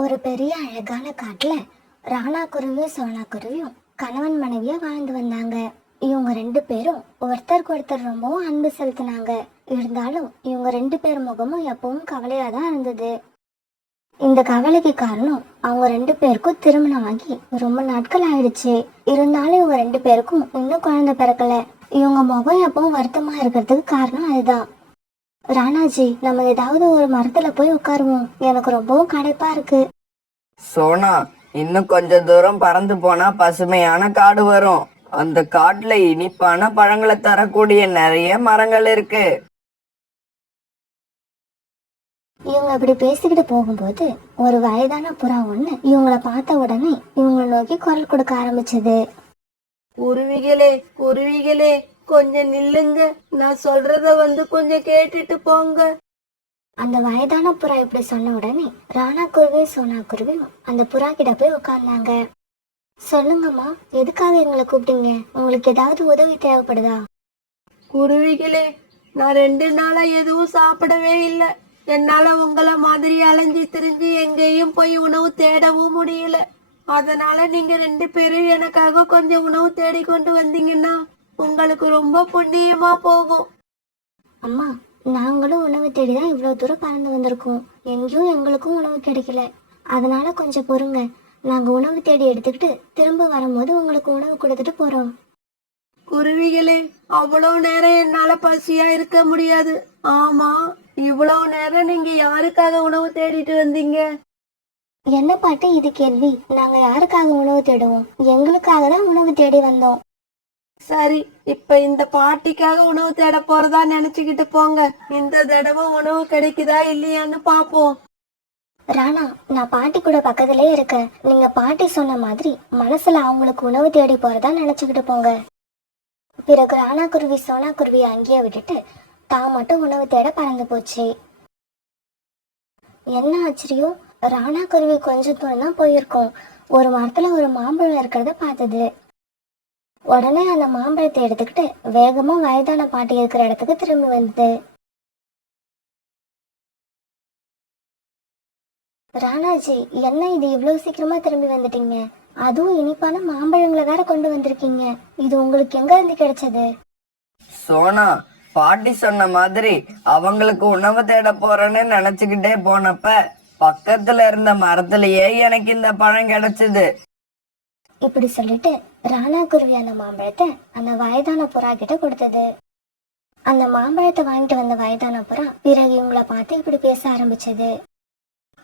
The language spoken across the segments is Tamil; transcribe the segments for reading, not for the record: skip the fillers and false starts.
ஒரு பெரிய அழகான காட்டுல ராணா குருவியும் சோனா குருவியும் கணவன் மனைவியா வாழ்ந்து வந்தாங்க. இவங்க ரெண்டு பேரும் ஒருத்தருக்கு ஒருத்தர் ரொம்பவும் அன்பு செலுத்தினாங்க. இருந்தாலும் இவங்க ரெண்டு பேர் முகமும் எப்பவும் கவலையா தான் இருந்தது. இந்த கவலைக்கு காரணம் அவங்க ரெண்டு பேருக்கும் திருமணம் ஆகி ரொம்ப நாட்கள் ஆயிடுச்சு. இருந்தாலும் இவங்க ரெண்டு பேருக்கும் இன்னும் குழந்தை பிறக்கல. இவங்க முகம் எப்பவும் வருத்தமா இருக்கிறதுக்கு காரணம் அதுதான். ராணாஜி, நம்ம ஏதாவது ஒரு மரத்துல போய் உட்காருவோம், எனக்கு ரொம்பவும் களைப்பா இருக்கு. சோனா, இன்னும் கொஞ்ச தூரம் பறந்து போனா பசுமையான காடு வரும். அந்த காட்டுல இனிப்பான பழங்களை தரக்கூடிய நிறைய மரங்கள் இருக்கு. இவங்க அப்படி பேசிக்கிட்டு போகும்போது ஒரு வயதான புறா ஒண்ணு இவங்கள பார்த்த உடனே இவங்களை நோக்கி குரல் கொடுக்க ஆரம்பிச்சது. குருவிகளே, குருவிகளே, கொஞ்சம் நில்லுங்க, நான் சொல்றத கொஞ்சம் கேட்டுட்டு போங்க. அந்த வயதான புறா இப்படி சொன்ன உடனே ராணா குருவியும் சோனா குருவியும் அந்த புறா கிட்ட போய் உட்கார்ந்தாங்க. சொல்லுங்கம்மா, எதுக்காக எங்களை கூப்பிட்டீங்க? உங்களுக்கு ஏதாவது உதவி தேவைப்படுதா? குருவிகளே, நான் 2 நாளா எதுவும் சாப்பிடவே இல்லை. என்னால உங்களை மாதிரி அலைஞ்சு திரிஞ்சு எங்கேயும் போய் உணவு தேடவும் முடியல. அதனால நீங்க 2 பேரும் எனக்காக கொஞ்சம் உணவு தேடி கொண்டு வந்தீங்கன்னா உங்களுக்கு ரொம்ப புண்ணியமா போகும். அம்மா, நாங்களும் உணவு தேடிதான் இவ்வளவு தூரம் பறந்து வந்திருக்கோம். எங்கேயும் எங்களுக்கும் உணவு கிடைக்கல. அதனால கொஞ்சம் பொறுங்க, நாங்க உணவு தேடி எடுத்துக்கிட்டு திரும்ப வரும்போது உங்களுக்கு உணவு கொடுத்துட்டு போறோம். குருவிகளே, அவ்வளவு நேரம் என்னால பசியா இருக்க முடியாது. ஆமா, இவ்வளவு நேரம் நீங்க யாருக்காக உணவு தேடிட்டு வந்தீங்க? என்ன பாட்டு இது கேள்வி? நாங்க யாருக்காக உணவு தேடுவோம்? எங்களுக்காக தான் உணவு தேடி வந்தோம். சரி, இப்ப இந்த பாட்டிக்காக உணவு தேட போறதா நினைச்சுக்கிட்டு போங்க. இந்த தடவை உணவு கிடைக்குதா இல்லையான்னு பாப்போம். ராணா, நான் பாட்டி கூட பக்கத்திலே இருக்கேன். நீங்க பாட்டி சொன்ன மாதிரி மனசுல அவங்களுக்கு உணவு தேடி போறதா நினைச்சுக்கிட்டு போங்க. பிறகு ராணா குருவி சோனா குருவி அங்கேயே விட்டுட்டு தான் மட்டும் உணவு தேட பறந்து போச்சு. என்ன ஆச்சரியம், ராணா குருவி கொஞ்ச தூரம் தான் போயிருக்கோம். ஒரு மரத்துல ஒரு மாம்பழம் இருக்கிறத பார்த்தது. உடனே அந்த மாம்பழத்தை எடுத்துக்கிட்டு வேகமா வயதான பாட்டி இருக்கிற இடத்துக்கு திரும்பி வந்தது. ராணாஜி, என்ன இது இவ்வளவு சீக்கிரமா திரும்பி வந்துட்டீங்க? அதுவும் இனிப்பான மாம்பழங்களை வேற கொண்டு வந்திருக்கீங்க. இது உங்களுக்கு எங்க இருந்து கிடைச்சது? சோனா, பாட்டி சொன்ன மாதிரி அவங்களுக்கு உணவு தேட போறேன்னு நினைச்சுக்கிட்டே போனப்ப பக்கத்துல இருந்த மரத்திலேயே எனக்கு இந்த பழம் கிடைச்சது. இப்படி சொல்லிட்டு ராணா குருவி அந்த மாம்பழத்தை அந்த வயதான புறா கிட்ட கொடுத்தது. அந்த மாம்பழத்தை வாங்கிட்டு வந்த வயதான புறா பிறகு இவங்களை பார்த்து இப்படி பேச ஆரம்பிச்சது.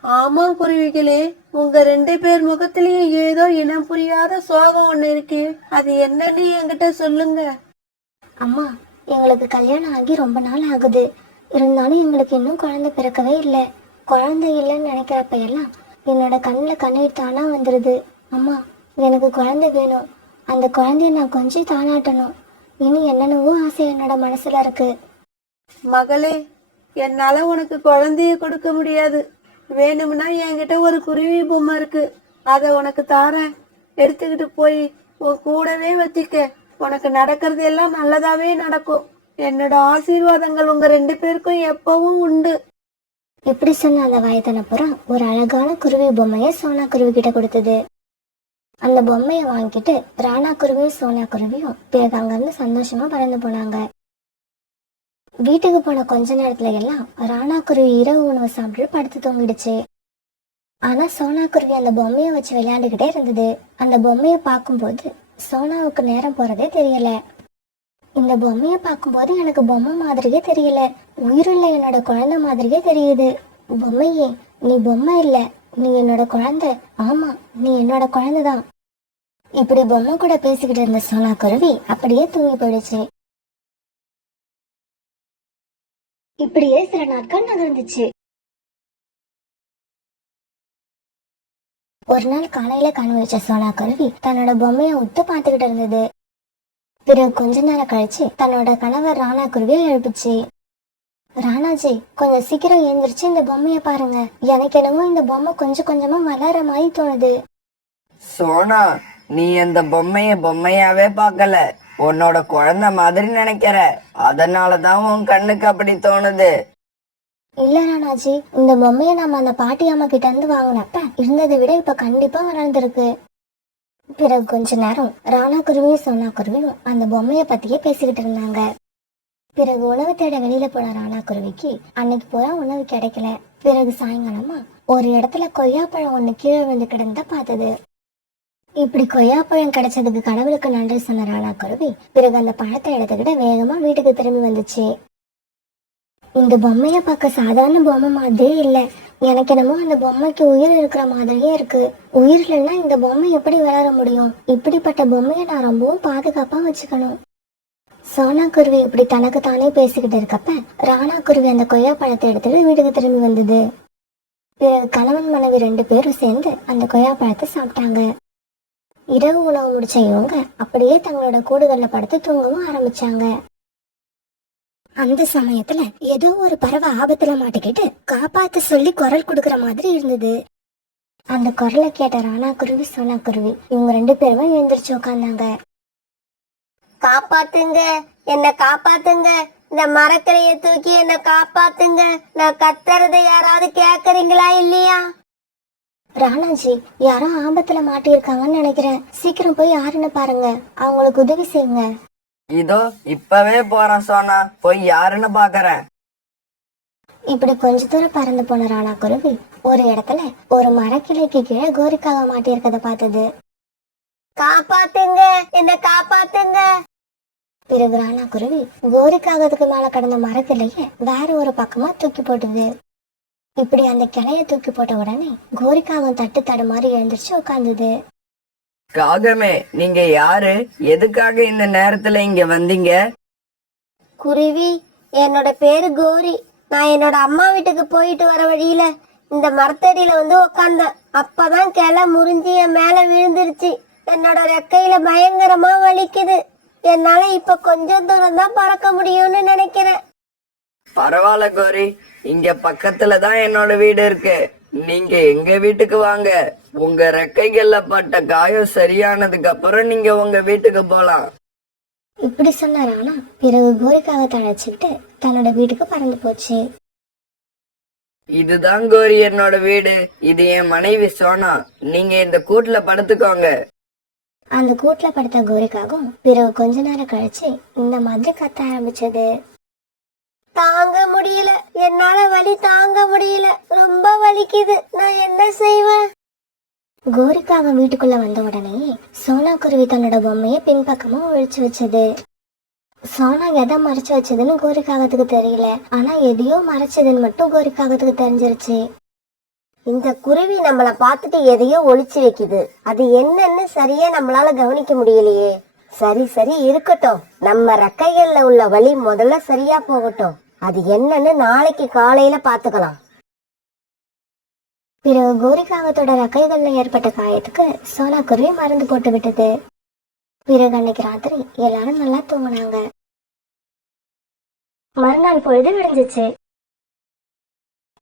ஆமா குருவிகளே, உங்க 2 பேர் முகத்திலயும் ஏதோ இனம் புரியாத சோகம் ஒண்ணு இருக்கு. அது என்னன்னு என்கிட்ட சொல்லுங்க. அம்மா, எங்களுக்கு கல்யாணம் ஆகி ரொம்ப நாள் ஆகுது. இருந்தாலும் எங்களுக்கு இன்னும் குழந்தை பிறக்கவே இல்லை. குழந்தை இல்லைன்னு நினைக்கிறப்ப எல்லாம் என்னோட கண்ணில் கண்ணீர் தானா வந்துடுது. அம்மா, எனக்கு குழந்தை வேணும். அந்த குழந்தைய நான் கொஞ்சம் தானாட்டணும். இனி என்னென்னவோ ஆசை என்னோட மனசுல இருக்கு. மகளே, என்னால உனக்கு குழந்தைய கொடுக்க முடியாது. வேணும்னா என்கிட்ட ஒரு குருவி பொம்மை இருக்கு, அதை உனக்கு தாரேன். எடுத்துக்கிட்டு போய் உன் கூடவே வச்சுக்க. உனக்கு நடக்கிறது எல்லாம் நல்லதாவே நடக்கும். என்னோட ஆசீர்வாதங்கள் உங்க 2 பேருக்கும் எப்பவும் உண்டு. இப்படி சொன்ன அந்த வயதான புறா ஒரு அழகான குருவி பொம்மைய சோனா குருவி கிட்ட கொடுத்தது. அந்த பொம்மையை வாங்கிட்டு ராணா குருவியும் சோனா குருவியும் பிறகு அங்கிருந்து சந்தோஷமா பறந்து போனாங்க. வீட்டுக்கு போன கொஞ்ச நேரத்துல எல்லாம் ராணா குருவி இரவு உணவு சாப்பிட்டு படுத்து தூங்கிடுச்சு. ஆனா சோனா குருவி அந்த பொம்மையை வச்சு விளையாண்டுகிட்டே இருந்தது. அந்த பொம்மையை பார்க்கும்போது சோனாவுக்கு நேரம் போறதே தெரியல. இந்த பொம்மையை பார்க்கும்போது எனக்கு பொம்மை மாதிரியே தெரியல, உயிருள்ள என்னோட குழந்தை மாதிரியே தெரியுது. பொம்மையே, நீ பொம்மை இல்ல, நீ என்னோட குழந்தை. ஆமா, நீ என்னோட குழந்தைதான். இப்படி பொம்மை கூட பேசிக்கிட்டு இருந்த சோனா குருவி அப்படியே தூங்கி போயிடுச்சு. இப்படியே சில நாட்கள் நகர்ந்துச்சு. ஒரு நாள் காலையில கண் வச்ச சோனா குருவி தன்னோட பொம்மையை உத்து பார்த்துக்கிட்டு இருந்தது. பிறகு கொஞ்ச நேரம் கழிச்சு தன்னோட கணவர் ராணா குருவியை எழுப்பிச்சு. ராணாஜி, கொஞ்சம் சீக்கிரம் எழுந்திரிச்சு இந்த பொம்மைய பாருங்க. எனக்கு என்னமோ இந்த பொம்மை கொஞ்சம் கொஞ்சமா வளர மாதிரி தோணுது. சோனா, நீ அந்த பொம்மையாவே பார்க்கல, உன்னோட குழந்தை மாதிரி நினைக்கிற. அதனாலதான் உன் கண்ணுக்கு அப்படி தோணுது. இல்ல ராணாஜி, இந்த பொம்மையை நம்ம அந்த பாட்டி அம்மா கிட்ட இருந்து வாங்கினப்ப இருந்ததை விட இப்ப கண்டிப்பா வளர்ந்துருக்கு. பிறகு கொஞ்ச நேரம் ராணா குருவியும் சோனா குருவியும் அந்த பொம்மைய பத்தியே பேசிக்கிட்டு இருந்தாங்க. பிறகு உணவு தேட வெளியில போன ராணா குருவிக்கு அன்னைக்கு பூரா உணவு கிடைக்கல. பிறகு சாயங்காலமா ஒரு இடத்துல கொய்யாப்பழம் ஒண்ணு கீழே விழுந்து கிடந்தா பார்த்தது. இப்படி கொய்யாப்பழம் கிடைச்சதுக்கு கடவுளுக்கு நன்றி சொன்ன ராணா குருவி பிறகு அந்த பழத்தை எடுத்துக்கிட்டு வேகமா வீட்டுக்கு திரும்பி வந்துச்சு. இந்த பொம்மைய பார்க்க சாதாரண பொம்மை மாதிரியே இல்ல. எனக்கு என்னமோ அந்த பொம்மைக்கு உயிர் இருக்கிற மாதிரியே இருக்கு. உயிர் இல்லைன்னா இந்த பொம்மை எப்படி வளர முடியும்? இப்படிப்பட்ட பொம்மையை நான் ரொம்பவும் பாதுகாப்பா வச்சுக்கணும். சோனா குருவி இப்படி தனக்கு தானே பேசிக்கிட்டு இருக்கப்ப ராணா குருவி அந்த கொய்யா பழத்தை எடுத்துட்டு வீட்டுக்கு திரும்பி வந்தது. பிறகு கணவன் மனைவி 2 பேரும் சேர்ந்து அந்த கொய்யா பழத்தை சாப்பிட்டாங்க. இரவு உணவு முடிச்ச இவங்க அப்படியே தங்களோட கூடுகள்ல படுத்து தூங்கவும் ஆரம்பிச்சாங்க. அந்த சமயத்துல ஏதோ ஒரு பறவை ஆபத்துல மாட்டிக்கிட்டு காப்பாத்து சொல்லி குரல் கொடுக்கற மாதிரி இருந்தது. அந்த குரலை கேட்ட ராணா குருவி சோனா குருவி இவங்க 2 பேருமே எழுந்திரிச்சு உட்காந்தாங்க. காப்பாத்துங்க, என்ன காப்பாத்துங்க, இந்த மரக்கிளைய தூக்கி என்ன காப்பாத்துங்க, நான் கத்துறதை யாராவது கேக்குறீங்களா இல்லையா? ராணாஜி, யாரோ ஆபத்துல மாட்டியிருக்காங்கன்னு நினைக்கிறேன். சீக்கிரம் போய் யாருன்னு பாருங்க, அவங்களுக்கு உதவி செய்யுங்க. இதோ இப்பவே போறேன் சோனா, போய் யாருன்னு பாக்குறேன். இப்படி கொஞ்ச தூரம் பறந்து போன ராணா குருவி ஒரு இடத்துல ஒரு மரக்கிளைக்கு கீழே கோரிக்காக மாட்டியிருக்கத பார்த்தது. காப்பாத்துங்க, என்ன காப்பாத்துங்க. பிறகு ராணா குருவி கோரிக்காகத்துக்கு மேல கடந்த மரக்கிளைய வேற ஒரு பக்கமா தூக்கி போட்டுது. இப்படி அந்த கிளைய தூக்கி போட்ட உடனே கோரிக்காகம் தட்டு தடுமாறி எழுந்திரிச்சு உட்கார்ந்தது. காகமே, நீங்க யாரு? எதுக்காக இந்த நேரத்துல இங்க வந்தீங்க? குருவி, என்னோட பேரு கோரி. நான் என்னோட அம்மா வீட்டுக்கு போயிட்டு வர வழியில இந்த மரத்தடியில வந்து உக்காந்தேன். அப்பதான் கிளை முறிஞ்சி என் மேல விழுந்துருச்சு. என்னோட ரெக்கையில பயங்கரமா வலிக்குது. என்னால இப்ப கொஞ்சம் தூரம் தான் பறக்க முடியும்னு நினைக்கிறேன். பரவாயில்ல கோரி, இங்க பக்கத்துல தான் என்னோட வீடு இருக்கு. நீங்க எங்க வீட்டுக்கு வாங்க. உங்க ரெக்கைகள்ல பட்ட காயம் சரியானதுக்கு அப்புறம் நீங்க உங்க வீட்டுக்கு போலாம். இப்படி சொன்னாரானா பிறகு கோரிக்காகத்தை அழைச்சிக்கிட்டு தன்னோட வீட்டுக்கு பறந்து போச்சு. இதுதான் கோரி என்னோட வீடு. இது என் மனைவி சோனா. நீங்க இந்த கூட்டுல படுத்துக்கோங்க. அந்த கூட்டுல படுத்த கோரிக்காகும் பிறகு கொஞ்ச நேரம் கழிச்சு இந்த மாதிரி கத்த ஆரம்பிச்சது. தாங்க முடியல, என்னால வலி தாங்க முடியல, ரொம்ப வலிக்குது, நான் என்ன செய்வேன்? கோரிக்காக வீட்டுக்குள்ள வந்த உடனே சோனா குருவி தன்னோட பொம்மையை பின்பக்கமா ஒழிச்சு வச்சது. சோனா எதை மறைச்சு வச்சதுன்னு கோரிக்காகத்துக்கு தெரியல. ஆனா எதையோ மறைச்சதுன்னு மட்டும் கோரிக்காகத்துக்கு தெரிஞ்சிருச்சு. இந்த குருவி நம்மள பார்த்துட்டு எதையோ ஒளிச்சு வைக்குது. அது என்னன்னு சரியா நம்மளால கவனிக்க முடியலையே. சரி சரி இருக்கட்டும், நம்ம ரெக்கைகள்ல உள்ள வலி முதல்ல சரியா போகட்டும். அது என்னன்னு நாளைக்கு காலையில பாத்துக்கலாம். பிறகு கோரிக்காகத்தோட ரெக்கைகள்ல ஏற்பட்ட காயத்துக்கு சோனா குருவி மருந்து போட்டு விட்டது. பிறகு அன்னைக்கு ராத்திரி எல்லாரும் நல்லா தூங்கினாங்க. மறுநாள் பொழுது விடிஞ்சிச்சு.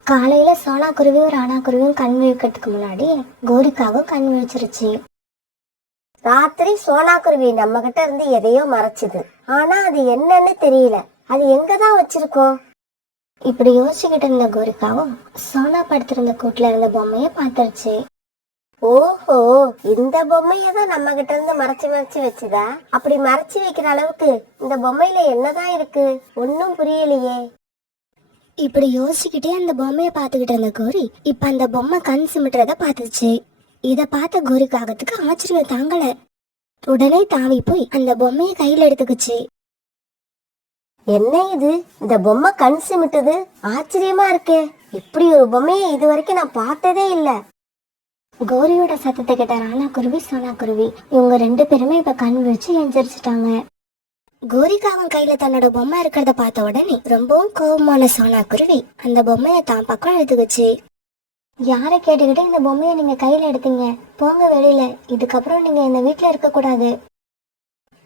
காலையில சோனா குருவியும் ராணா குருவியும் கண் விழிக்கிறதுக்கு முன்னாடி கோரிக்காவும் கண் விழிச்சிருச்சு. ராத்திரி சோனா குருவி நம்ம கிட்ட இருந்து எதையோ மறைச்சுது. ஆனா அது என்னன்னு தெரியல. அது எங்கதான் வச்சிருக்கோம்? இப்படி யோசிச்சுக்கிட்டு இருந்த கோரிக்காவும் சோனா படுத்திருந்த கூட்டுல இருந்த பொம்மைய பாத்துருச்சு. ஓஹோ, இந்த பொம்மையதான் நம்ம கிட்ட இருந்து மறைச்சு மறைச்சு வச்சுதா? அப்படி மறைச்சு வைக்கிற அளவுக்கு இந்த பொம்மையில என்னதான் இருக்கு? ஒன்னும் புரியலையே. இப்படி யோசிச்சுக்கிட்டே அந்த பொம்மைய பாத்துக்கிட்டு இருந்த கோரி இப்ப அந்த பொம்மை கண் சிமிட்டுறத பாத்துச்சு. இத பார்த்த கோரிக்காகத்துக்கு ஆச்சரியம் தாங்கல. உடனே தாவி போய் அந்த பொம்மைய கையில எடுத்துக்குச்சு. என்ன இது, இந்த பொம்மை கண் சிமிட்டுது, ஆச்சரியமா இருக்கே. இப்படி ஒரு பொம்மையை இது வரைக்கும் நான் பார்த்ததே இல்ல. கோரியோட சத்தத்தை கேட்ட ராணா குருவி சோனா குருவி இவங்க 2 பேருமே இப்ப கண் விழிச்சு எந்திரிச்சிட்டாங்க. கோரிக்காவும் கையில தன்னோட பொம்மை இருக்கிறத பார்த்த உடனே ரொம்பவும் கோபமான சோனா குருவி அந்த பொம்மைய தான் பக்கம் எடுத்துக்குச்சு. யாரை கேட்டுக்கிட்டு இந்த பொம்மைய நீங்க கையில எடுத்தீங்க? போங்க வெளியில, இதுக்கப்புறம் நீங்க இந்த வீட்டுல இருக்க கூடாது.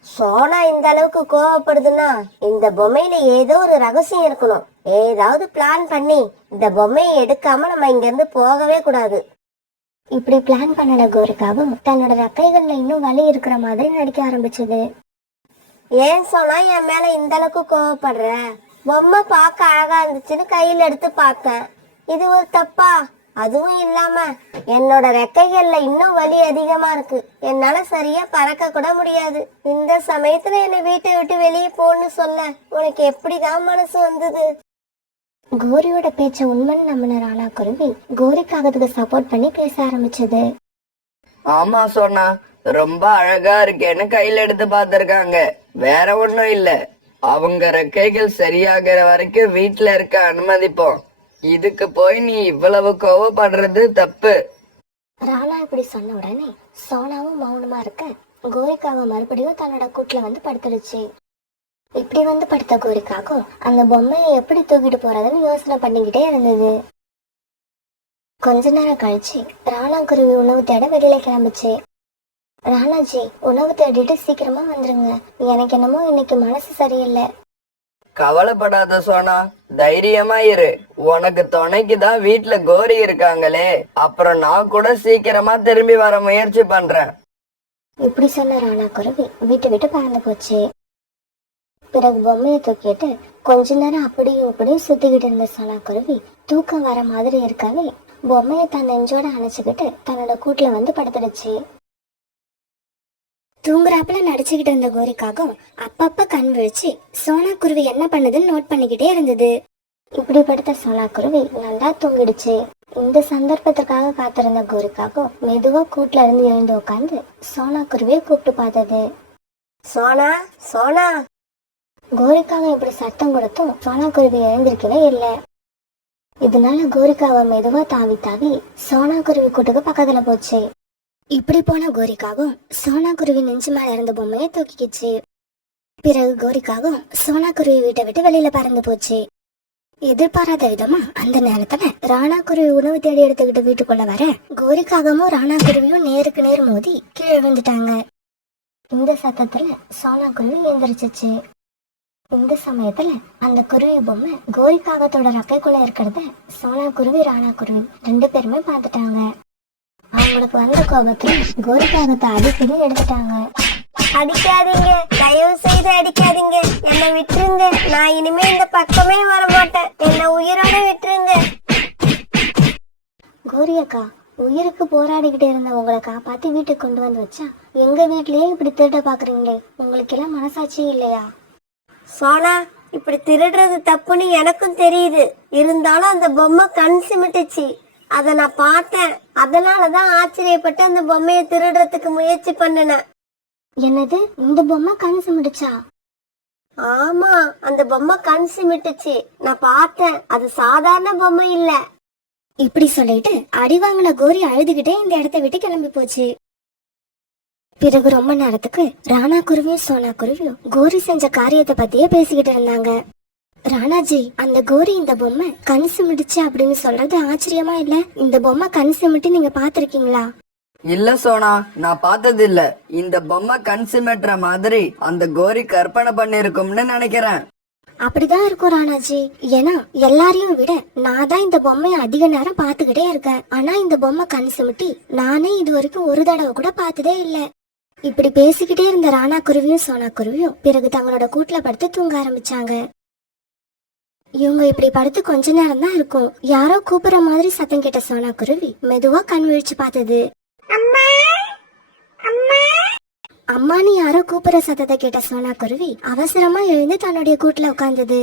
சோனா இந்த அளவுக்கு கோவப்படுதுன்னா இந்த பொம்மையில ஏதோ ஒரு ரகசியம் இருக்கணும். ஏதாவது பிளான் பண்ணி இந்த பொம்மையை எடுக்காம நம்ம இங்க இருந்து போகவே கூடாது. இப்படி பிளான் பண்ணல கோரிக்காவும் தன்னோட ரெக்கைகள்ல இன்னும் வலி இருக்கிற மாதிரி நடிக்க ஆரம்பிச்சது. ஏன் சோனா என் மேல இந்த அளவுக்கு கோவப்படுற? பொம்மை பார்க்க அழகா இருந்துச்சுன்னு கையில எடுத்து பார்த்தேன். இது ஒரு தப்பா? அதுவும் இல்லாம என்னோட ரெக்கைகள்ல இன்னும் வலி அதிகமா இருக்கு. என்னால சரியா பறக்க கூட முடியாது. இந்த சமயத்துல என்னை வீட்டை விட்டு வெளியே போன்னு சொல்ல உனக்கு எப்படிதான் மனசு வந்தது? கோரியோட பேச்ச உண்மைன்னு நம்பின ராணா குருவி கோரிக்காகத்துக்கு சப்போர்ட் பண்ணி பேச ஆரம்பிச்சது. ஆமா சோனா, ரொம்ப அழகா இருக்கேன்னு கையில எடுத்து பார்த்திருக்காங்க, வேற ஒண்ணும் இல்ல. அவங்க ரெக்கைகள் சரியாகிற வரைக்கும் வீட்டுல இருக்க அனுமதிப்போம். இதுக்கு போய் நீ இவ்வளவு கோவப்படுறது தப்பு. ராணா இப்படி சொன்ன உடனே சோனாவும் மௌனமா இருக்க கோரிக்காக மறுபடியும் தன்னோட கூட்டுல வந்து படுத்துடுச்சு. இப்படி வந்து படுத்த கோரிக்காகும் அந்த பொம்மையை எப்படி தூக்கிட்டு போறதுன்னு யோசனை பண்ணிக்கிட்டே இருந்தது. கொஞ்ச நேரம் கழிச்சு ராணா குருவி உணவு தேட வெளியில கிளம்புச்சு. ராணாஜி, உணவு தேடிட்டு சீக்கிரமா வந்துருங்க. எனக்கு என்னமோ இன்னைக்கு மனசு சரியில்லை. கவலைப்படாத சோனா, தைரியமா இரு. உனக்கு துணைக்குதான் வீட்டுல கோரி இருக்காங்களே, அப்புறம் நான் கூட சீக்கிரமா திரும்பி வர முயற்சி பண்றேன். இப்படி சொன்ன ராணா குருவி வீட்டை விட்டு பறந்து போச்சு. பிறகு பொம்மையை தூக்கிட்டு கொஞ்ச நேரம் அப்படியும் இப்படியும் சுத்திக்கிட்டு இருந்த சோனா குருவி தூக்கம் வர மாதிரி இருக்கவே பொம்மையை தன் நெஞ்சோட அணைச்சுக்கிட்டு தன்னோட கூட்டுல வந்து படுத்துடுச்சு. தூங்குறாப்புல நடிச்சுக்கிட்டு இருந்த கோரிக்காகவும் அப்பப்ப கண் விழிச்சு சோனா குருவி என்ன பண்ணுதுன்னு நோட் பண்ணிக்கிட்டே இருந்தது. இப்படி படுத்த சோனா குருவி நல்லா தூங்கிடுச்சு. இந்த சந்தர்ப்பத்திற்காக காத்திருந்த கோரிக்காகவும் மெதுவா கூட்டுல இருந்து எழுந்து உட்காந்து சோனா குருவியை கூப்பிட்டு பார்த்தது. சோனா, சோனா. கோரிக்காக இப்படி சத்தம் கொடுத்தும் சோனா குருவி எழுந்திருக்கவே இல்லை. இதனால கோரிக்காவை மெதுவா தாவி தாவி சோனா குருவி கூட்டுக்கு பக்கத்துல போச்சு. இப்படி போன கோரிக்காகவும் சோனா குருவி நெஞ்சு மேல இருந்த பொம்மையை தூக்கிக்கிச்சு. பிறகு கோரிக்காகவும் சோனா குருவி வீட்டை விட்டு வெளியில பறந்து போச்சு. எதிர்பாராத விதமா அந்த நேரத்துல ராணா குருவி உணவு தேடி எடுத்துக்கிட்டு வீட்டுக்குள்ள வர கோரிக்காகவும் ராணா குருவியும் நேருக்கு நேர் மோதி கீழே விழுந்துட்டாங்க. இந்த சத்தத்துல சோனா குருவி எந்திரிச்சிச்சு. இந்த சமயத்துல அந்த குருவி பொம்மை கோரிக்காகத்தோட ரெக்கைக்குள்ள இருக்கிறத சோனா குருவி ராணா குருவி 2 பேருமே பார்த்துட்டாங்க. அவங்களுக்கு வந்த கோபத்துல கோரிக்காகத்தை அடிக்கடி எடுத்துட்டாங்க. அடிக்காதீங்க, தயவு செய்து அடிக்காதீங்க, என்னை விட்டுருங்க. நான் இனிமே இந்த பக்கமே வர மாட்டேன். என்னை உயிரோட விட்டுருங்க. கோரியக்கா, உயிருக்கு போராடிக்கிட்டு இருந்த உங்களை காப்பாத்தி வீட்டுக்கு கொண்டு வந்து வச்சா எங்க வீட்லயே இப்படி திருட பாக்குறீங்களே, உங்களுக்கு எல்லாம் மனசாட்சி இல்லையா? சோனா, இப்படி திருடுறது தப்புன்னு எனக்கும் தெரியுது. இருந்தாலும் அந்த பொம்மை கண் சிமிட்டுச்சு, அத நான் பார்த்தேன். அதனாலதான் ஆச்சரியப்பட்டு அந்த பொம்மையை திருடுறதுக்கு முயற்சி பண்ணினேன். என்னது, இந்த பொம்மை கண் சிமிட்டுச்சா? ஆமா, அந்த பொம்மை கண் சிமிட்டுச்சு, நான் பார்த்தேன். அது சாதாரண பொம்மை இல்ல. இப்படி சொல்லிட்டு அடி வாங்கின கோரி அழுதுகிட்டே இந்த இடத்த விட்டு கிளம்பி போச்சு. பிறகு ரொம்ப நேரத்துக்கு ராணா குருவியும் சோனா குருவியும் கோரி செஞ்ச காரியத்தை பத்தியே பேசிக்கிட்டு இருந்தாங்க. ராணாஜி, அந்த கோரி இந்த பொம்மை கண் சிமிட்டுச்சு அப்படின்னு சொல்றது ஆச்சரியமா இல்ல? இந்த பொம்மை கண் சிமிட்டு நீங்க பாத்திருக்கீங்களா? இல்ல சோனா, நான் பார்த்தது இல்ல. இந்த பொம்மை கண் சிமிட்டுற மாதிரி அந்த கோரி கற்பனை பண்ணிருக்கும்னு நினைக்கிறேன். அப்படிதான் இருக்கும் ராணாஜி. ஏன்னா எல்லாரையும் விட நான் தான் இந்த பொம்மையை அதிக நேரம் பாத்துக்கிட்டே இருக்கேன். ஆனா இந்த பொம்மை கண் சிமிட்டி நானே இது வரைக்கும் ஒரு தடவை கூட பார்த்ததே இல்ல. இப்படி பேசிக்கிட்டே இருந்த ராணா குருவியும் சோனா குருவியும் பிறகு தங்களோட கூட்டுல படுத்து தூங்க ஆரம்பிச்சாங்க. இவங்க இப்படி படுத்து கொஞ்ச நேரம் தான் இருக்கும். யாரோ கூப்பிடுற மாதிரி சத்தம் கேட்ட சோனா குருவி மெதுவா கண் விழிச்சு பார்த்தது. அம்மானு யாரோ கூப்பிடுற சத்தத்தை கேட்ட சோனா குருவி அவசரமா எழுந்து தன்னுடைய கூட்டுல உட்கார்ந்தது.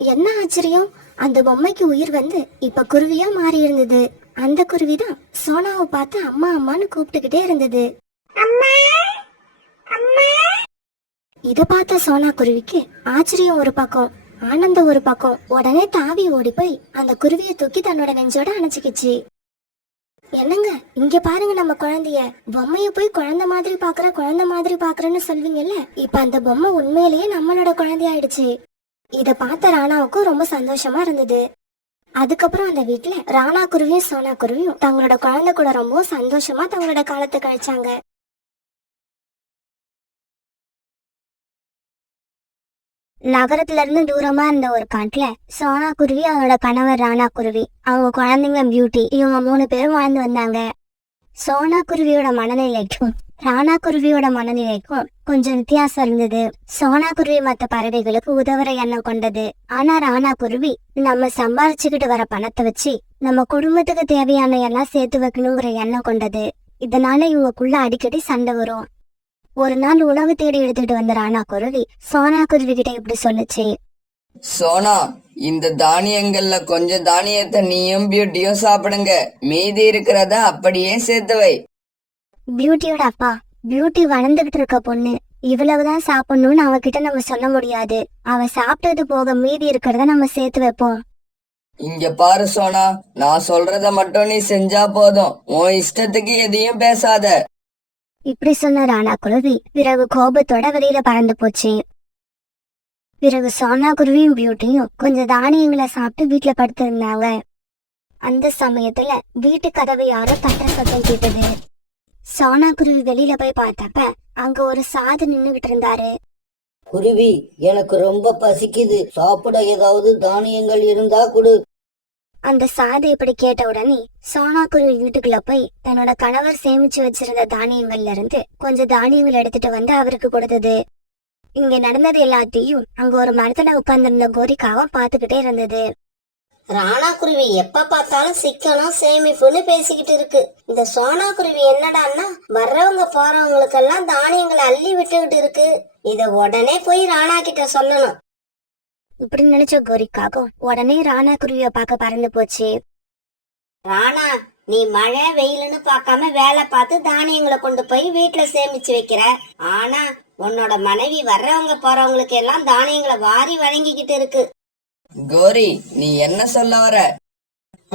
என்ன ஆச்சரியம், அந்த பொம்மைக்கு உயிர் வந்து இப்ப குருவியா மாறி இருந்தது. அந்த குருவிதான் சோனாவை பார்த்து அம்மா அம்மான்னு கூப்பிட்டுக்கிட்டே இருந்தது. இத பார்த்த சோனா குருவிக்கு ஆச்சரியம் ஒரு பக்கம், ஆனந்தம் ஒரு பக்கம். உடனே தாவி ஓடி போய் அந்த குருவியை தூக்கி தன்னோட நெஞ்சோட அணைச்சிக்கிச்சு. என்னங்க, இங்க பாருங்க நம்ம குழந்தைய. பொம்மைய போய் குழந்தை மாதிரி பாக்குறேன்னு சொல்வீங்கல்ல, இப்ப அந்த பொம்மை உண்மையிலேயே நம்மளோட குழந்தையாயிடுச்சு. இத பார்த்த ராணாவுக்கும் ரொம்ப சந்தோஷமா இருந்தது. அதுக்கப்புறம் அந்த வீட்டுல ராணா குருவியும் சோனா குருவியும் தங்களோட குழந்தை கூட ரொம்ப சந்தோஷமா தங்களோட காலத்தை கழிச்சாங்க. நகரத்துல இருந்து தூரமா இருந்த ஒரு காட்டுல சோனா குருவி, அவனோட கணவர் ராணா குருவி, அவங்க குழந்தைங்க பியூட்டி, இவங்க 3 பேரும் வாழ்ந்து வந்தாங்க. சோனா குருவியோட மனநிலைக்கும் ராணா குருவியோட மனநிலைக்கும் கொஞ்சம் வித்தியாசம் இருந்தது. சோனா குருவி மத்த பறவைகளுக்கு உதவுற எண்ணம் கொண்டது. ஆனா ராணா குருவி நம்ம சம்பாரிச்சுக்கிட்டு வர பணத்தை வச்சு நம்ம குடும்பத்துக்கு தேவையான எல்லாம் சேர்த்து வைக்கணுங்கிற எண்ணம் கொண்டது. இதனால இவங்களுக்குள்ள அடிக்கடி சண்டை வரும். ஒரு நாள் உணவு தேடி எடுத்துட்டு வந்த ராணா குருவி சோனா குருவி கிட்ட இப்படி சொல்லுச்சு. சோனா, இந்த தானியங்கள்ல கொஞ்சம் தானியத்தை நீயும் பியூட்டியும் சாப்பிடுங்க. மீதி இருக்கிறத அப்படியே சேர்த்து வை. பியூட்டியோட அப்பா, பியூட்டி வளர்ந்துகிட்டு இருக்க பொண்ணு, இவ்வளவுதான் சாப்பிடணும்னு அவகிட்ட நம்ம சொல்ல முடியாது. அவ சாப்பிட்டது போக மீதி இருக்கிறத நம்ம சேர்த்து வைப்போம். இங்க பாரு சோனா, நான் சொல்றத மட்டும் நீ செஞ்சா போதும். உன் இஷ்டத்துக்கு எதையும் பேசாத. இப்படி சொன்ன ராணா குருவி பிறகு கோபத்தோட வெளியில பறந்து போச்சு. பிறகு சோனா குருவியும் பியூட்டியும் கொஞ்சம் தானியங்களை சாப்பிட்டு வீட்டுல படுத்திருந்தாங்க. அந்த சமயத்துல வீட்டு கதவு யாரோ தட்டுற சத்தம் கேட்டது. சோனா குருவி வெளியில போய் பார்த்தப்ப அங்க ஒரு சாது நின்னுகிட்டு இருந்தாரு. குருவி, எனக்கு ரொம்ப பசிக்குது, சாப்பிட ஏதாவது தானியங்கள் இருந்தா கொடு. அந்த சாது இப்படி கேட்ட உடனே சோனா குருவி வீட்டுக்குள்ள போய் தன்னோட கணவர் சேமிச்சு வச்சிருந்த தானியங்கள்ல இருந்து கொஞ்சம் தானியங்கள் எடுத்துட்டு வந்து அவருக்கு கொடுத்தது. இங்க நடந்தது எல்லாத்தையும் அங்க ஒரு மரத்துல உட்கார்ந்திருந்த கோரிக்காவும் பாத்துக்கிட்டே இருந்தது. ராணா குருவி எப்ப பார்த்தாலும் சிக்கனம் சேமிப்புன்னு பேசிக்கிட்டு இருக்கு. இந்த சோனா குருவி என்னடான்னா வர்றவங்க போறவங்களுக்கெல்லாம் தானியங்களை அள்ளி விட்டுக்கிட்டு இருக்கு. இத உடனே போய் ராணா கிட்ட சொல்லணும். இப்படி நினைச்ச கோரிக்காகும் உடனே ராணா குருவிய பார்க்க பறந்து போச்சு. ராணா, நீ மழை வெயிலுன்னு பார்க்காம வேலை பார்த்து தானியங்களை கொண்டு போய் வீட்டுல சேமிச்சு வைக்கிற. ஆனா உன்னோட மனைவி வர்றவங்க போறவங்களுக்கு எல்லாம் தானியங்களை வாரி வழங்கிக்கிட்டு இருக்கு. கோரி, நீ என்ன சொல்ல வர?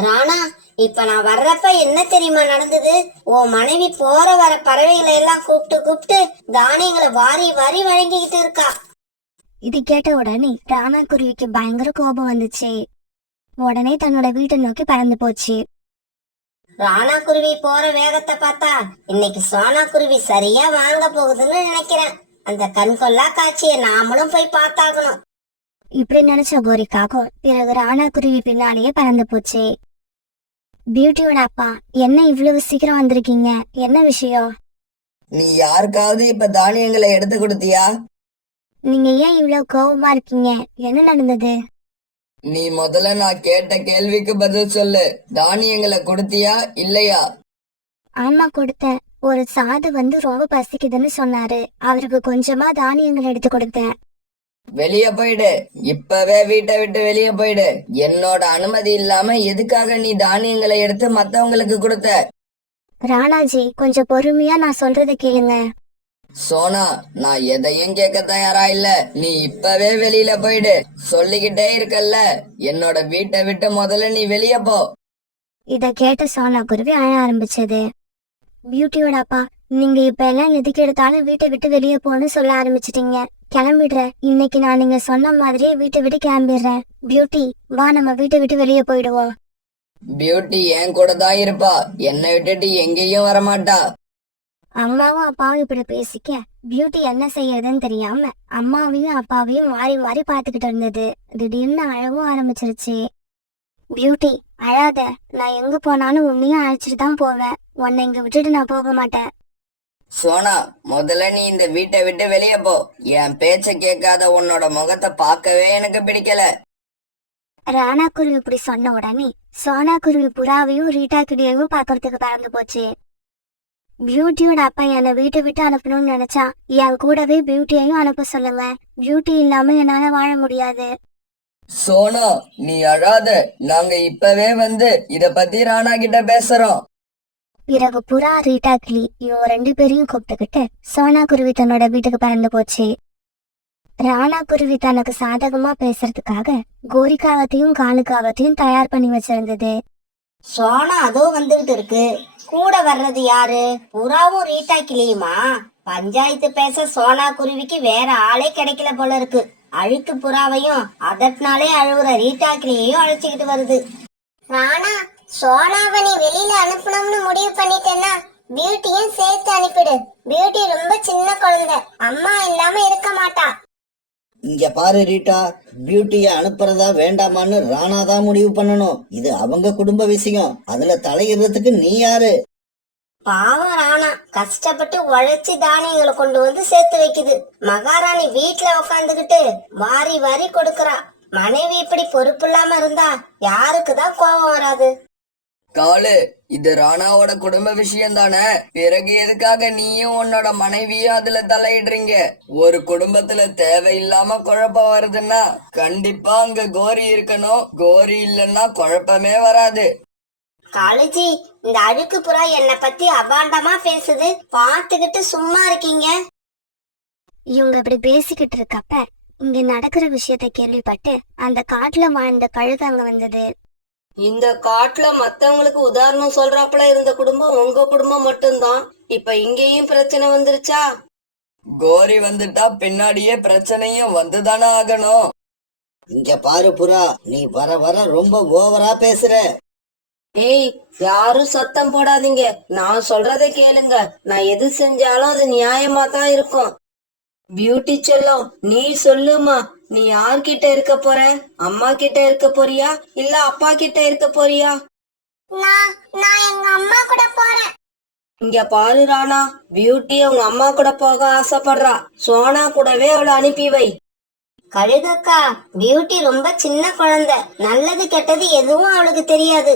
ராணா, இப்ப நான் வர்றப்ப என்ன தெரியுமா நடந்தது? உன் மனைவி போற வர பறவைகளை எல்லாம் கூப்பிட்டு தானியங்களை வாரி வாரி வழங்கிக்கிட்டு இருக்கா. இது கேட்ட உடனே ராணா குருவிக்கு பயங்கர கோபம் வந்துச்சு. உடனே தன்னோட வீட்டை நோக்கி பறந்து போச்சு. ராணா குருவி போற வேகத்தை பார்த்தா இன்னைக்கு சோனா குருவி சரியா வாங்க போகுதுன்னு நினைக்கிறேன். அந்த கண்கொள்ளா காட்சியை நாமளும் போய் பார்த்தாகணும். இப்படி நினைச்ச கோரிக்காகும் பிறகு ராணா குருவி பின்னாலேயே பறந்து போச்சு. பியூட்டியோட அப்பா, என்ன இவ்வளவு சீக்கிரம் வந்திருக்கீங்க? என்ன விஷயம்? நீ யாருக்காவது இப்ப தானியங்களை எடுத்து கொடுத்தியா? நீங்க ஏன் இவ்வளவு கோபமா இருக்கீங்க? என்ன நடந்தது? நீ முதல்ல நான் கேட்ட கேள்விக்கு பதில் சொல்லு. தானியங்களை கொடுத்தியா இல்லையா? ஆமா, கொடுத்தேன். ஒரு சாது வந்து ரொம்ப பசிக்குதுன்னு சொன்னாரு. அவருக்கு கொஞ்சமா தானியங்கள் எடுத்து கொடுத்தேன். வெளிய போயிடு. இப்பவே வீட்டை விட்டு வெளிய போயிடு. என்னோட அனுமதி இல்லாம எதுக்காக நீ தானியங்களை எடுத்து மத்தவங்களுக்கு கொடுத்த? ராணாஜி, கொஞ்சம் பொறுமையா நான் சொல்றத கேளுங்க. சோனா, நான் எதையும் கேட்க தயாரா இல்ல. நீ இப்பவே வெளியில போயிடு. சொல்லிக்கிட்டே இருக்கல்ல, என்னோட வீட்டை விட்டு முதல்ல நீ வெளிய போ. இத கேட்ட சோனா குருவி அழ ஆரம்பிச்சது. பியூட்டியோட அப்பா, நீங்க இப்ப எல்லாம் எதுக்கு எடுத்தாலும் வீட்டை விட்டு வெளியே போன்னு சொல்ல ஆரம்பிச்சிட்டீங்க. கிளம்பிடுறேன். இன்னைக்கு நான் நீங்க சொன்ன மாதிரியே வீட்டை விட்டு கிளம்பிடுறேன். பியூட்டி, வா நம்ம வீட்டை விட்டு வெளியே போயிடுவோம். பியூட்டி என் கூட தான் இருப்பா. என்னை விட்டுட்டு எங்கேயும் வரமாட்டா. அம்மாவும் அப்பாவும் இப்படி பேசிக்க பியூட்டி என்ன செய்யறதுன்னு தெரியாம அம்மாவையும் அப்பாவையும் மாறி மாறி பாத்துக்கிட்டு இருந்தது. திடீர்னு அழவும் ஆரம்பிச்சிருச்சு. பியூட்டி, அழாத. நான் எங்க போனாலும் உன்னையும் அழைச்சிட்டு தான் போவேன். உன்னை இங்க விட்டுட்டு நான் போக மாட்டேன். சோனா, முதல்ல நீ இந்த வீட்டை விட்டு வெளிய போ. என் பேச்ச கேட்காத உன்னோட முகத்தை பார்க்கவே எனக்கு பிடிக்கல. ராணா குருவி இப்படி சொன்ன உடனே சோனா குருவி புறாவையும் ரீட்டா கிளியையும் பாக்குறதுக்கு பறந்து போச்சு. பியூட்டியோட அப்பா என்னை வீட்டை விட்டு அனுப்பணும்னு நினைச்சா என் கூடவே பியூட்டியையும் அனுப்ப சொல்லுங்க. பியூட்டி இல்லாம என்னால வாழ முடியாது. சோனா, நீ அழாத. நாங்க இப்பவே வந்து இத பத்தி ராணா கிட்ட பேசுறோம். பிறகு புறா, ரீட்டா கிளி இவங்க 2 பேரையும் கூப்பிட்டுக்கிட்டு சோனா குருவி தன்னோட வீட்டுக்கு பறந்து போச்சு. ராணா குருவி தனக்கு சாதகமா பேசுறதுக்காக கோரிக்காவத்தையும் காலுக்காவத்தையும் தயார் பண்ணி வச்சிருந்தது. சோனா அதோ வந்துகிட்டு இருக்கு. கூட வர்றது யாரு? புறாவும் ரீட்டா கிளியுமா? பஞ்சாயத்து பேச சோனா குருவிக்கு வேற ஆளே கிடைக்கல போல இருக்கு. அழுக்கு புறாவையும் அதனாலே அழுவுற ரீட்டா கிளியையும் அழைச்சிக்கிட்டு வருது. ராணா, சோனாவை நீ வெளியில அனுப்பணும்னு முடிவு பண்ணிட்டேன்னா பியூட்டியும் சேர்த்து அனுப்பிடு. பியூட்டி ரொம்ப சின்ன குழந்தை, அம்மா இல்லாம இருக்க மாட்டா. இங்க பாரு ரீட்டா, பியூட்டிய அனுப்புறதா வேண்டாமான்னு ராணா தான் முடிவு பண்ணணும். இது அவங்க குடும்ப விஷயம். அதுல தலையிடுறதுக்கு நீ யாரு? பாவம் ராணா கஷ்டப்பட்டு உழைச்சி தானியங்களை கொண்டு வந்து சேர்த்து வைக்குது. மகாராணி வீட்டுல உக்காந்துகிட்டு வாரி வாரி கொடுக்கறா. மனைவி இப்படி பொறுப்பு இல்லாம இருந்தா யாருக்குதான் கோபம் வராது? காலு, இது ராணாவோட குடும்ப விஷயம் தானே, பிறகு எதுக்காக நீயும் உன்னோட மனைவியும் அதுல தலையிடுறீங்க? ஒரு குடும்பத்துல தேவையில்லாம குழப்பம் வருதுன்னா கண்டிப்பா அங்க கோரி இருக்கணும். கோரி இல்லைன்னா குழப்பமே வராது. காலுஜி, இந்த அழுக்கு புறா என்னை பத்தி அபாண்டமா பேசுது, பாத்துக்கிட்டு சும்மா இருக்கீங்க? இவங்க இப்படி பேசிக்கிட்டு இருக்கப்ப இங்க நடக்கிற விஷயத்த கேள்விப்பட்டு அந்த காட்டுல வாழ்ந்த கழுகு அங்க வந்தது. இந்த காட்டுல மத்தவங்களுக்கு உதாரணம் சொல்றாப்புல இருந்த குடும்பம் உங்க குடும்பம் மட்டும்தான். இப்ப இங்கேயும் பிரச்சனை வந்துருச்சா? கோரி வந்துட்டா பின்னாடியே பிரச்சனையும் வந்துதானே ஆகணும். இங்க பாரு புறா, நீ வர வர ரொம்ப ஓவரா பேசுற. ஏய், யாரும் சத்தம் போடாதீங்க. நான் சொல்றதை கேளுங்க. நான் எது செஞ்சாலும் அது நியாயமா தான் இருக்கும். பியூட்டி செல்லம், நீ சொல்லுமா, நீ யார்கிட்ட இருக்க போற? அம்மா கிட்ட இருக்க போறியா இல்ல அப்பா கிட்ட இருக்க போறியா? நான் எங்க அம்மா கூட போறேன். இங்க பாரு ராணா, பியூட்டி அவங்க அம்மா கூட போக ஆசைப்படுறா. சோனா கூடவே அவளை அனுப்பி வை. கழுகக்கா, பியூட்டி ரொம்ப சின்ன குழந்தை, நல்லது கெட்டது எதுவும் அவளுக்கு தெரியாது.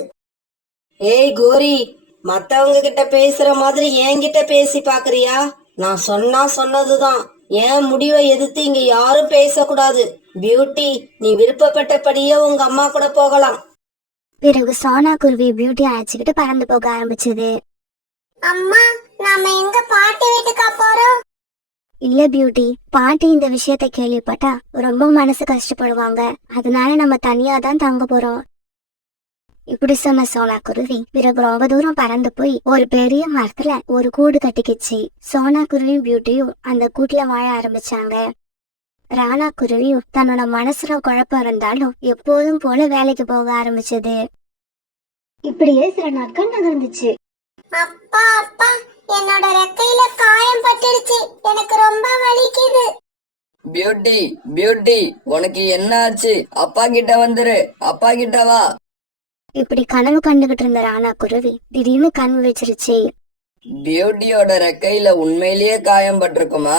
ஏய் கோரி, மத்தவங்க கிட்ட பேசுற மாதிரி என்கிட்ட பேசி பாக்குறியா? நான் சொன்னா சொன்னதுதான். ஏன் முடிவை எதிர்த்து இங்க யாரும் பேசக்கூடாது. பியூட்டி, நீ விருப்பப்பட்டபடியே உங்க அம்மா கூட போகலாம். பிறகு சோனா குருவி பியூட்டி அழைச்சுக்கிட்டு பறந்து போக ஆரம்பிச்சது. அம்மா, நாம எங்க பாட்டி வீட்டுக்கா போறோம்? இல்ல பியூட்டி, பாட்டி இந்த விஷயத்த கேள்விப்பட்டா ரொம்ப மனசு கஷ்டப்படுவாங்க. அதனால நம்ம தனியா தான் தங்க போறோம். இப்படி சொன்ன சோனா குருவி பிறகு ரொம்ப தூரம் பறந்து போய் ஒரு பெரிய மரத்துல ஒரு கூடு கட்டிக்கிச்சு. சோனா குருவியும் பியூட்டியும் அந்த கூட்டுல வாழ ஆரம்பிச்சாங்க. ராணா குருவியும் தன்னோட மனசுல குழப்பம் இருந்தாலும் எப்போதும் போல வேலைக்கு போக ஆரம்பிச்சது. இப்படியே சில நாட்கள் நகர்ந்துச்சு. அப்பா அப்பா, என்னோட ரெக்கையில காயம் பட்டுடுச்சு, எனக்கு ரொம்ப வலிக்குது. பியூட்டி, பியூட்டி, உனக்கு என்ன ஆச்சு? அப்பா கிட்ட வந்துரு, அப்பா கிட்ட வா. இப்படி கனவு கண்டுகிட்டு இருந்த ராணா குருவி திடீர்னு கண் விழிச்சிருச்சு. பியூட்டியோட ரெக்கையில உண்மையிலேயே காயம் பட்டிருக்குமா?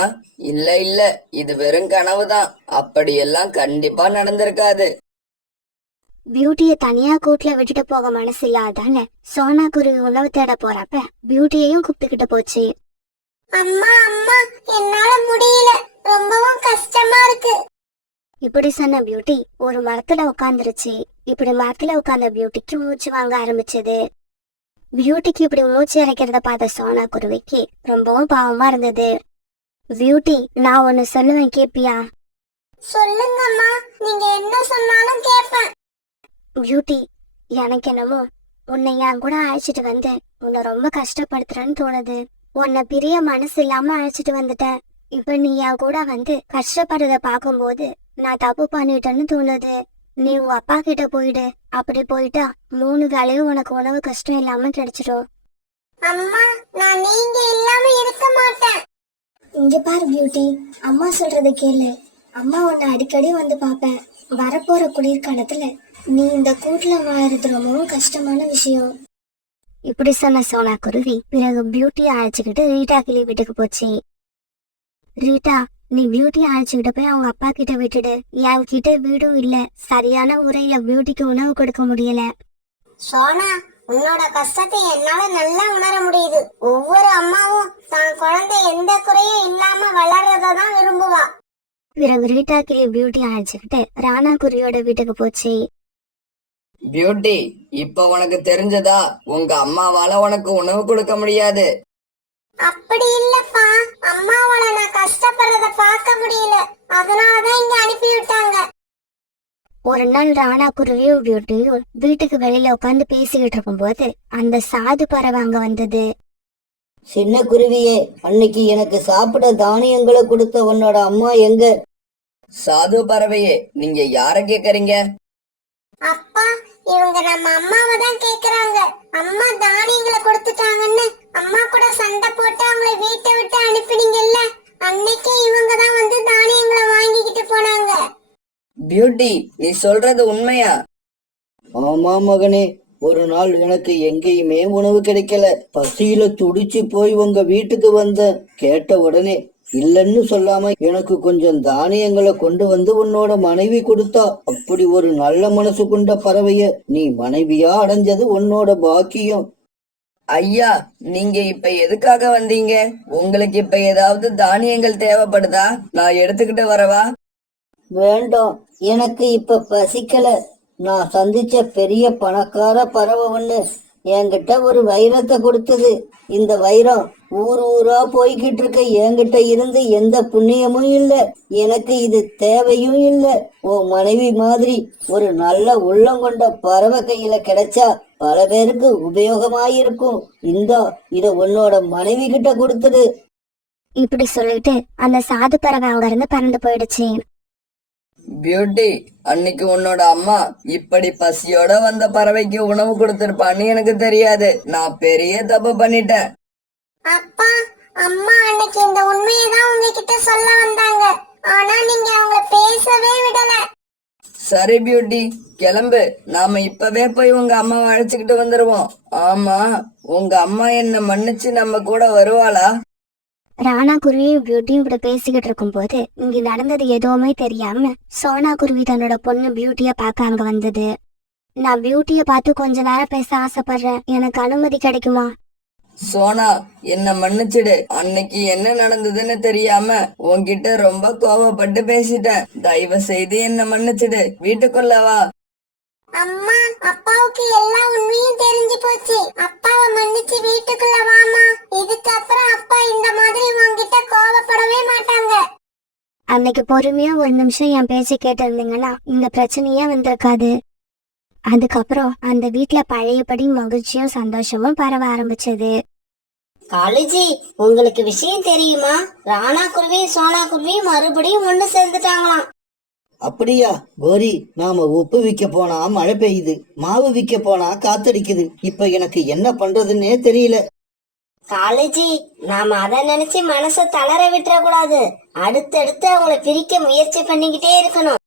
இல்ல இல்ல, இது வெறும் கனவுதான். அப்படியெல்லாம் கண்டிப்பா நடந்திருக்காது. பியூட்டிய தனியா கூட்டுல விட்டுட்டு போக மனசு இல்லாதால சோனா குருவி உணவு தேட போறப்ப பியூட்டியையும் கூப்பிட்டுக்கிட்டு போச்சு. அம்மா அம்மா, என்னால முடியல, ரொம்பவும் கஷ்டமா இருக்கு. இப்படி சொன்ன பியூட்டி ஒரு மரத்துல உட்காந்துருச்சு. இப்படி மரத்துல உட்கார்ந்த பியூட்டிக்கு மூச்சு வாங்க ஆரம்பிச்சது. பியூட்டிக்கு இப்படி மூச்சு இறைக்கிறத பார்த்த சோனா குருவிக்கு ரொம்பவும் பாவமா இருந்தது. பியூட்டி, நான் ஒன்னு சொல்லுவேன், கேப்பியா? சொல்லுங்கம்மா, நீங்க என்ன சொன்னாலும் கேட்பேன். பியூட்டி, எனக்கு என்னமோ உன்னை என் கூட அழைச்சிட்டு வந்து உன்னை ரொம்ப கஷ்டப்படுத்துறேன்னு தோணுது. உன்னை பிரிய மனசு இல்லாம அழைச்சிட்டு வந்துட்டேன். இப்ப நீ என் கூட வந்து கஷ்டப்படுறத பார்க்கும்போது நான் தப்பு பண்ணிட்டேன்னு தோணுது. நீ உங்க அப்பா கிட்ட போயிடு. அப்படி போயிட்டா 3 வேளையும் உனக்கு உணவு கஷ்டம் இல்லாம கிடைச்சிடும். அம்மா, நான் நீங்க இல்லாம இருக்க மாட்டேன். இங்க பாரு பியூட்டி, அம்மா சொல்றத கேளு. அம்மா உன்னை அடிக்கடி வந்து பாப்பேன். வரப்போற குளிர்காலத்துல நீ இந்த கூட்டுல வாழறது ரொம்பவும் கஷ்டமான விஷயம். இப்படி சொன்ன சோனா குருவி பிறகு பியூட்டியை அழைச்சுக்கிட்டு ரீட்டா கிளி வீட்டுக்கு போச்சு. ரீட்டா, நீ பியூட்டியை அழைச்சுக்கிட்டு போய் அவங்க அப்பா கிட்ட விட்டுடு. என் கிட்ட வீடும் இல்ல, சரியான முறையில பியூட்டிக்கு உணவு கொடுக்க முடியல. சோனா, உன்னோட கஷ்டத்தை என்னால நல்லா உணர முடியுது. ஒவ்வொரு அம்மாவும் தான் குழந்தை எந்த குறையும் இல்லாம வளர்றதான் விரும்புவா. பிறகு ரீட்டா கிளி பியூட்டி அழைச்சுக்கிட்டு ராணா குருவியோட வீட்டுக்கு போச்சு. பியூட்டி, இப்ப உனக்கு தெரிஞ்சதா? உங்க அம்மாவால உனக்கு உணவு கொடுக்க முடியாது. அப்படி இல்லப்பா, அம்மாவால நான் கஷ்டப்படுறத பார்க்க முடியல, அதனாலதான் இங்க அனுப்பி விட்டாங்க. ஒரு நாள் ராணா குருவியும் பியூட்டியும் வீட்டுக்கு வெளியில உட்காந்து பேசிக்கிட்டு இருக்கும் போது அந்த சாது பறவை அங்க வந்தது. சின்ன குருவியே, அன்னைக்கு எனக்கு சாப்பிட தானியங்களை கொடுத்த உன்னோட அம்மா எங்க? சாது பறவையே, நீங்க யார கேக்குறீங்க? அப்பா, இவங்க நம்ம அம்மாவை தான் கேக்குறாங்க. அம்மா தானியங்களை கொடுத்துட்டாங்கன்னு அம்மா கூட சண்டை போட்டு அவங்களை வீட்டை விட்டு அனுப்பினீங்கல்ல, அன்னைக்கு இவங்க தான் வந்து தானியங்களை வாங்கிக்கிட்டு போனாங்க. பியூட்டி, நீ சொல்றது உண்மையா? ஆமா மகனே, ஒரு நாள் எனக்கு எங்கேயுமே உணவு கிடைக்கல. பசியில துடிச்சு போய் உங்க வீட்டுக்கு வந்தேன். கேட்ட உடனே இல்லன்னு சொல்லாம எனக்கு கொஞ்சம் தானியங்களை கொண்டு வந்து உன்னோட மனைவி கொடுத்தா. அப்படி ஒரு நல்ல மனசு கொண்ட பறவைய நீ மனைவியா அடைஞ்சது உன்னோட பாக்கியம். ஐயா, நீங்க இப்ப எதுக்காக வந்தீங்க? உங்களுக்கு இப்ப ஏதாவது தானியங்கள் தேவைப்படுதா? நான் எடுத்துக்கிட்டு வரவா? வேண்டாம், எனக்கு இப்ப பசிக்கல. நான் சந்திச்ச பெரிய பணக்கார பறவை ஒண்ணு என்கிட்ட ஒரு வைரத்தை கொடுத்தது. இந்த வைரம் ஊர் ஊரா போய்கிட்டு இருக்க என்கிட்ட இருந்து எந்த புண்ணியமும் இல்ல. எனக்கு இது தேவையும் இல்ல. உன் மனைவி மாதிரி ஒரு நல்ல உள்ளம் கொண்ட பறவை கையில கிடைச்சா பல பேருக்கு உபயோகமாயிருக்கும். இந்தா, இத உன்னோட மனைவி கிட்ட கொடுத்துடு. இப்படி சொல்லிட்டு அந்த சாது பறவை அங்க இருந்து பறந்து போயிடுச்சு. பியூட்டி, அன்னைக்கு உன்னோட அம்மா இப்படி பசியோட வந்த பறவைக்கு உணவு கொடுத்திருப்பான்னு எனக்கு தெரியாது. நான் பெரிய தப்பு பண்ணிட்டேன். அப்பா, அம்மா அன்னைக்கு இந்த உண்மையை தான் உங்ககிட்ட சொல்ல வந்தாங்க. ஆனா நீங்க அவங்கள பேசவே விடல. சரி பியூட்டி, கிளம்பு. நாம இப்பவே போய் உங்க அம்மாவை அழைச்சுக்கிட்டு வந்துருவோம். ஆமா, உங்க அம்மா என்ன மன்னிச்சு நம்ம கூட வருவாளா? ராணா குருவியும் பியூட்டியும் இப்படி பேசிக்கிட்டு இருக்கும் போது இங்க நடந்தது எதுவுமே தெரியாம சோனா குருவி தன்னோட பொண்ணு பியூட்டிய பார்க்க அங்க வந்தது. நான் பியூட்டிய பார்த்து கொஞ்ச நேரம் பேச ஆசைப்படுறேன், எனக்கு அனுமதி கிடைக்குமா? சோனா, என்ன மன்னிச்சிடு. அன்னைக்கு என்ன நடந்ததுன்னு தெரியாம உன்கிட்ட ரொம்ப கோவப்பட்டு பேசிட்டேன். தயவு செய்து என்ன மன்னிச்சிடு. வீட்டுக்குள்ள வா. அம்மா, அப்பாவுக்கு எல்லா உண்மையும் தெரிஞ்சு போச்சு. அப்பாவை மன்னிச்சு வீட்டுக்குள்ள வாமா. இதுக்கப்புறம் அப்பா இந்த மாதிரி உன்கிட்ட கோவப்படவே மாட்டாங்க. அன்னைக்கு பொறுமையா ஒரு நிமிஷம் என் பேச்சு கேட்டு இருந்தீங்கன்னா இந்த பிரச்சனையே வந்திருக்காது. அதுக்கப்புறம் அந்த வீட்டுல பழையபடி மகிழ்ச்சியும் சந்தோஷமும் பரவ ஆரம்பிச்சது. காளிஜி, உங்களுக்கு விஷயம் தெரியுமா? ராணா குருவியும் சோனா குருவியும் மறுபடியும் ஒண்ணு சேர்ந்துட்டாங்களாம். அப்படியா கோரி? நாம உப்பு விற்க போனா மழை பெய்யுது, மாவு விற்க போனா காத்தடிக்குது. இப்ப எனக்கு என்ன பண்றதுன்னே தெரியல. காளிஜி, நாம அதை நினைச்சு மனசை தளர விட்டுற கூடாது. அடுத்தடுத்து அவங்கள பிரிக்க முயற்சி பண்ணிக்கிட்டே இருக்கணும்.